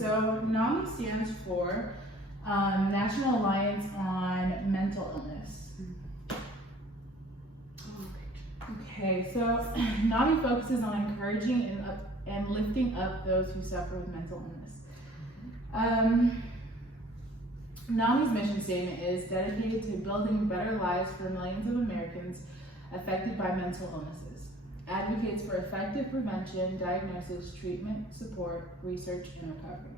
So NAMI stands for National Alliance on Mental Illness. Okay, so NAMI focuses on encouraging and lifting up those who suffer with mental illness. NAMI's mission statement is dedicated to building better lives for millions of Americans affected by mental illnesses. Advocates for effective prevention, diagnosis, treatment, support, research, and recovery.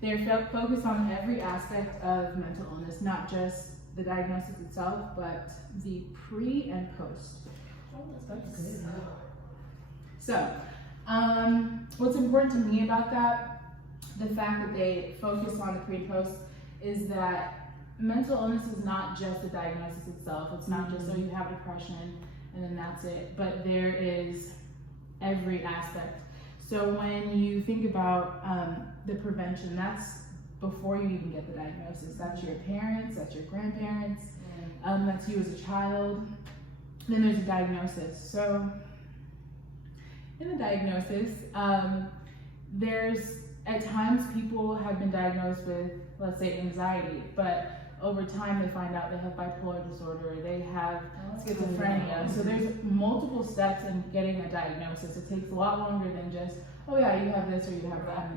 They are focused on every aspect of mental illness, not just the diagnosis itself, but the pre and post. That's good. So, what's important to me about that, the fact that they focus on the pre and post, is that mental illness is not just the diagnosis itself. It's not just, oh, you have depression and then that's it, but there is every aspect. So when you think about the prevention, that's before you even get the diagnosis. That's your parents, that's your grandparents, that's you as a child. Then there's a diagnosis. So in the diagnosis, there's at times people have been diagnosed with, let's say, anxiety, but over time they find out they have bipolar disorder, they have schizophrenia. So there's multiple steps in getting a diagnosis. It takes a lot longer than just, oh yeah, you have this or you have that.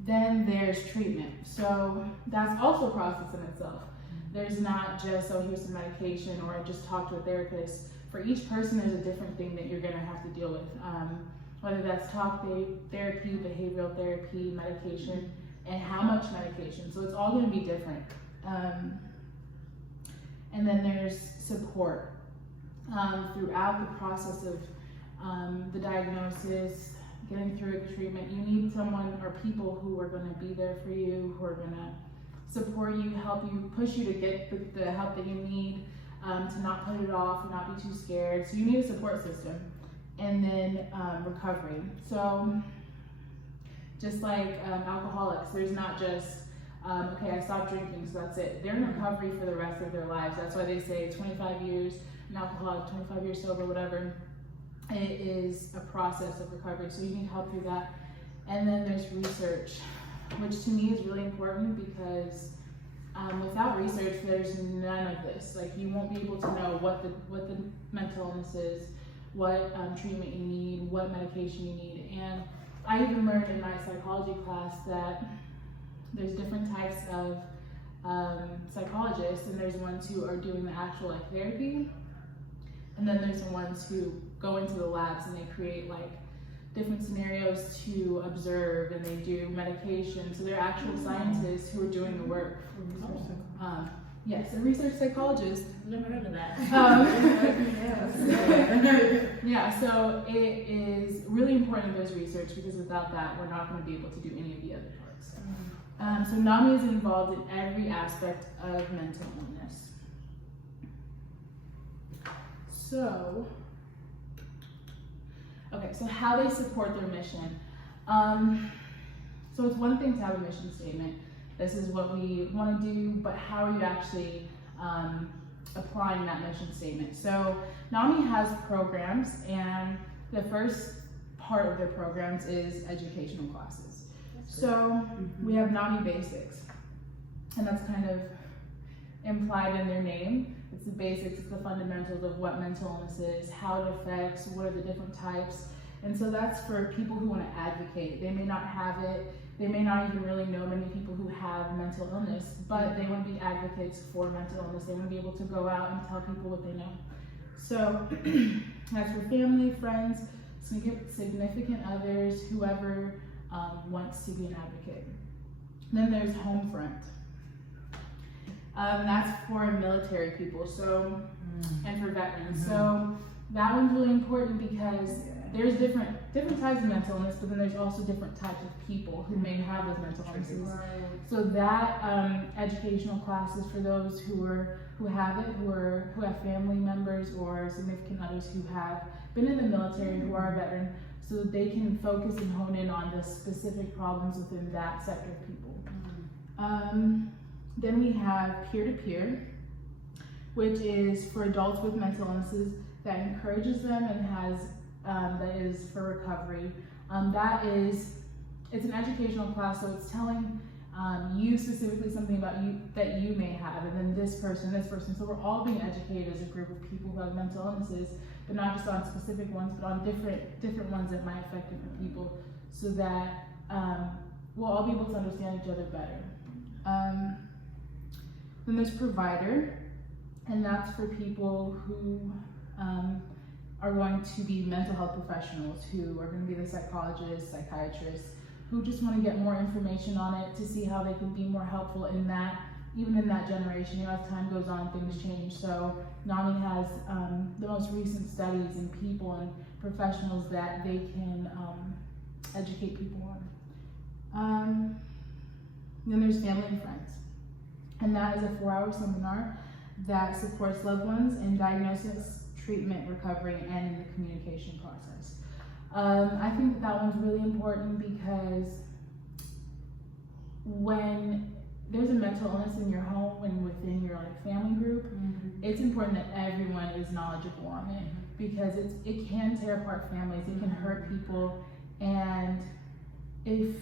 Then there's treatment. So that's also a process in itself. There's not just, oh, here's some medication or just talk to a therapist. For each person, there's a different thing that you're gonna have to deal with. Whether that's talk therapy, behavioral therapy, medication, and how much medication. So it's all gonna be different. And then there's support throughout the process of the diagnosis, getting through treatment. You need someone or people who are gonna be there for you, who are gonna support you, help you, push you to get the help that you need, to not put it off, not be too scared. So you need a support system. And then recovery. So just like alcoholics, there's not just, okay, I stopped drinking, so that's it. They're in recovery for the rest of their lives. That's why they say 25 years an alcoholic, 25 years sober, whatever. It is a process of recovery, so you need help through that. And then there's research, which to me is really important because without research, there's none of this. Like, you won't be able to know what the mental illness is, what treatment you need, what medication you need. And I even learned in my psychology class that there's different types of psychologists, and there's ones who are doing the actual like therapy, and then there's the ones who go into the labs and they create like different scenarios to observe, and they do medication. So they're actual scientists who are doing the work. Yes, a research psychologist. Never heard of that. Yeah, so it is really important there's research, because without that, we're not going to be able to do any of the other parts. So NAMI is involved in every aspect of mental illness. So, okay, so how they support their mission. So it's one thing to have a mission statement. This is what we want to do, but how are you actually applying that mission statement? So NAMI has programs, and the first part of their programs is educational classes. So we have NAMI Basics, and that's kind of implied in their name. It's the basics, it's the fundamentals of what mental illness is, how it affects, what are the different types. And so that's for people who want to advocate. They may not have it, they may not even really know many people who have mental illness, but they want to be advocates for mental illness. They want to be able to go out and tell people what they know. So that's for family, friends, significant others, whoever wants to be an advocate. Then there's Homefront. That's for military people, so and for veterans. So that one's really important because there's different types of mental illness, but then there's also different types of people who may have those mental illnesses. So that educational classes for those who have it, who have family members or significant others who have been in the military, who are a veteran, so that they can focus and hone in on the specific problems within that sector of people. Then we have peer-to-peer, which is for adults with mental illnesses that encourages them and has that is for recovery. That is it's an educational class, so it's telling you specifically something about you that you may have, and then this person. So we're all being educated as a group of people who have mental illnesses, but not just on specific ones, but on different ones that might affect different people, so that we'll all be able to understand each other better. Then there's provider, and that's for people who are going to be mental health professionals, who are going to be the psychologists, psychiatrists, who just want to get more information on it to see how they can be more helpful in that, even in that generation. You know, as time goes on, things change. So NAMI has the most recent studies and people and professionals that they can educate people on. Then there's family and friends. And that is a 4-hour seminar that supports loved ones in diagnosis, treatment, recovery, and in the communication process. I think that one's really important because when there's a mental illness in your home and within your family group, it's important that everyone is knowledgeable on it, because it can tear apart families, it can hurt people, and if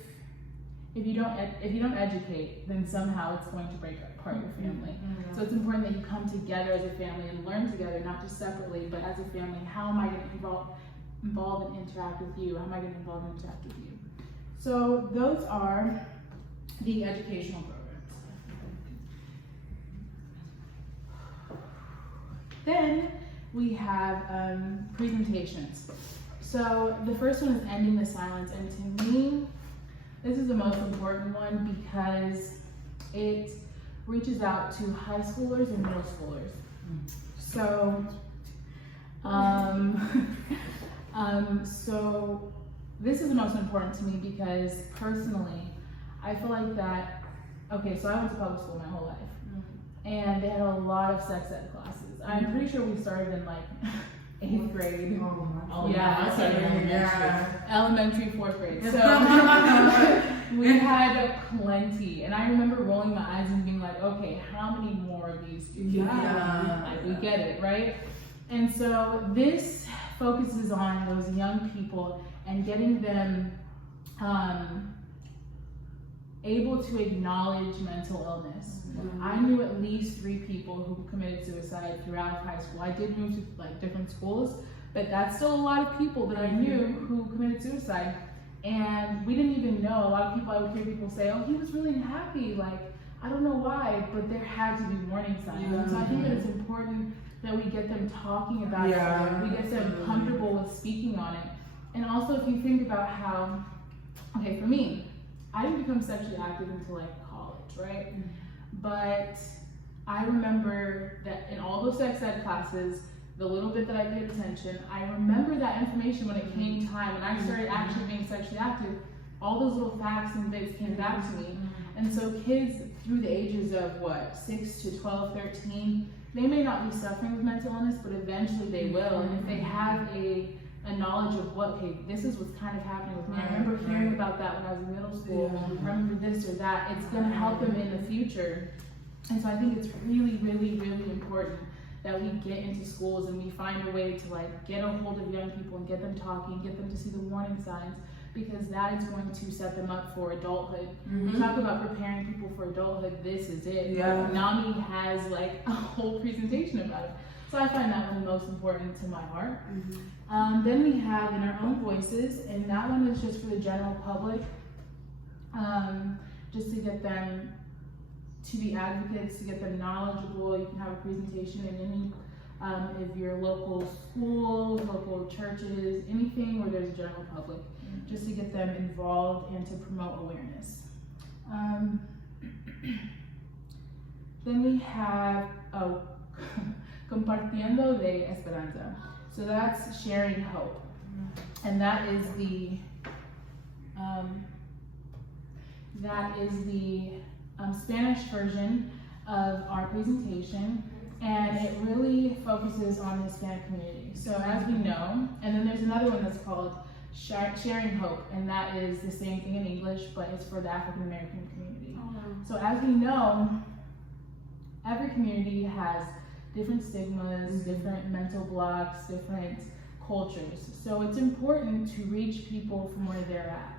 you don't educate, then somehow it's going to break apart your family. So it's important that you come together as a family and learn together, not just separately, but as a family. How am I going to involve and interact with you? How am I going to involve and interact with you? So those are the educational programs. Then we have presentations. So the first one is ending the silence, and to me, this is the most important one because it reaches out to high schoolers and middle schoolers. So, so this is the most important to me because personally, I feel like that, okay, so I went to public school my whole life, and they had a lot of sex ed classes. I'm pretty sure we started in like 8th grade. Elementary, 4th grade. So we had plenty, and I remember rolling my eyes and being like, okay, how many more of these do you have? Like, we get it, right? And so this focuses on those young people and getting them able to acknowledge mental illness. I knew at least 3 people who committed suicide throughout high school. I did move to like different schools, but that's still a lot of people that I knew who committed suicide. And we didn't even know. A lot of people, I would hear people say, oh, he was really happy. Like, I don't know why, but there had to be warning signs. And so I think that it's important that we get them talking about it. We get them comfortable with speaking on it. And also, if you think about how, okay, for me, I didn't become sexually active until like college, right? But I remember that in all those sex ed classes, the little bit that I paid attention, I remember that information when it came time, when I started actually being sexually active, all those little facts and bits came back to me. And so kids through the ages of 6 to 12, 13, they may not be suffering with mental illness, but eventually they will. And if they have a knowledge of what, okay, this is what's kind of happening with me. I remember hearing about that when I was in middle school. I remember this or that. It's going to help them in the future. And so I think it's really, really, really important that we get into schools and we find a way to like get a hold of young people and get them talking, get them to see the warning signs, because that is going to set them up for adulthood. We talk about preparing people for adulthood. This is it. NAMI has like a whole presentation about it. So I find that one most important to my heart. Then we have In Our Own Voices, and that one is just for the general public, just to get them to be advocates, to get them knowledgeable. You can have a presentation in any of your local schools, local churches, anything where there's a general public, just to get them involved and to promote awareness. Then we have Compartiendo de Esperanza. So that's sharing hope. And that is the Spanish version of our presentation, and it really focuses on the Hispanic community. So as we know, and then there's another one that's called Sharing Hope, and that is the same thing in English, but it's for the African American community. So as we know, every community has different stigmas, different mental blocks, different cultures. So it's important to reach people from where they're at.